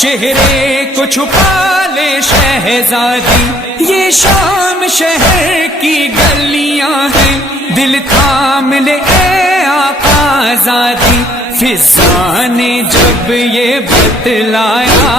چہرے کو چھپا لے شہزادی، یہ شام شہر کی گلیاں ہیں، دل تھام لے اے آقا زادی، فضا نے جب یہ بتلایا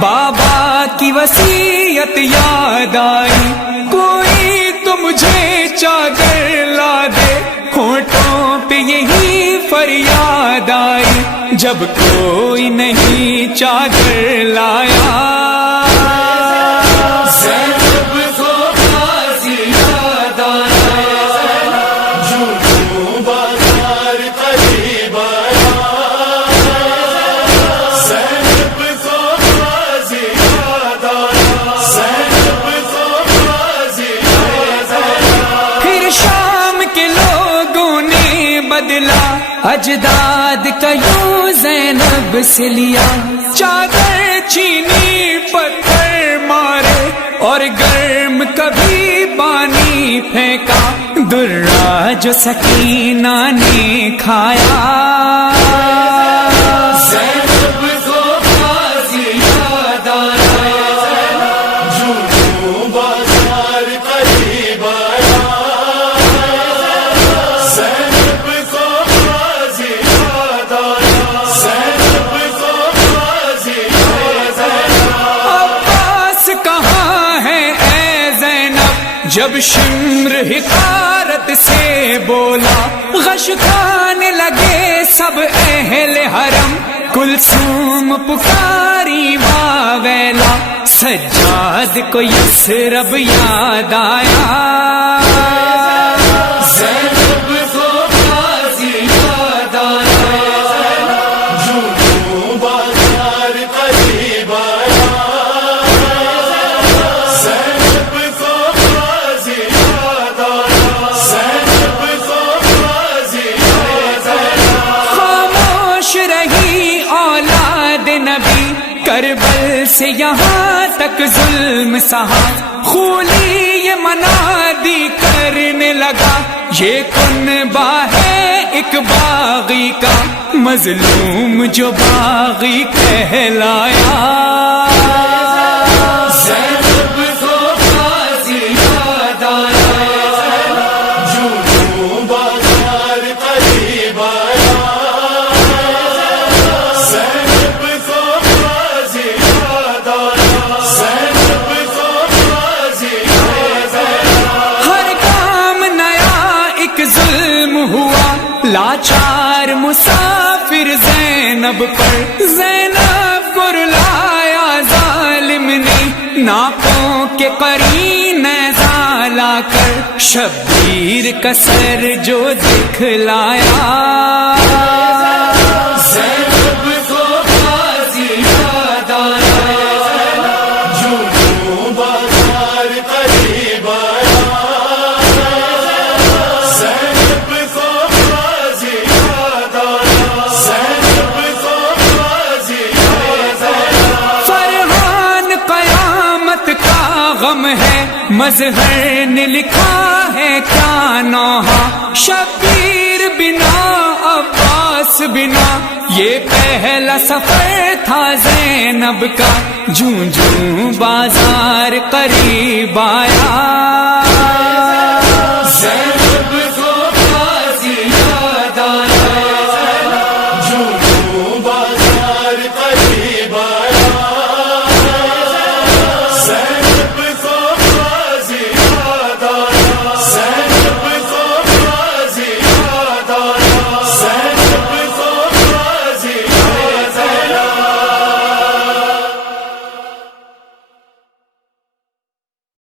بابا کی وصیت یاد آئی، کوئی تو مجھے چادر لا دے، ہونٹوں پہ یہی فریاد آئی، جب کوئی نہیں چادر لایا اجداد کا یوں زینب سے لیا، چادر چھینی پتھر مارے اور گرم کبھی پانی پھینکا، درہ جو سکینہ نے کھایا جب شمر حقارت سے بولا، غش کھانے لگے سب اہل حرم، کلثوم پکاری واویلا، سجاد کو یثرب یاد آیا کربل سے یہاں تک ظلم سہا، خولی یہ منادی کرنے لگا، یہ کنبہ ہے ایک باغی کا، مظلوم جو باغی کہلایا لاچار مسافر زینب پر، زینب کو رلایا ظالم نے، ناکوں کے قرین لا کر شبیر کا سر جو دکھلایا مظہر نے لکھا ہے کیا نوحہ، شبیر بنا عباس بنا، یہ پہلا سفر تھا زینب کا، جوں جوں بازار قریب آیا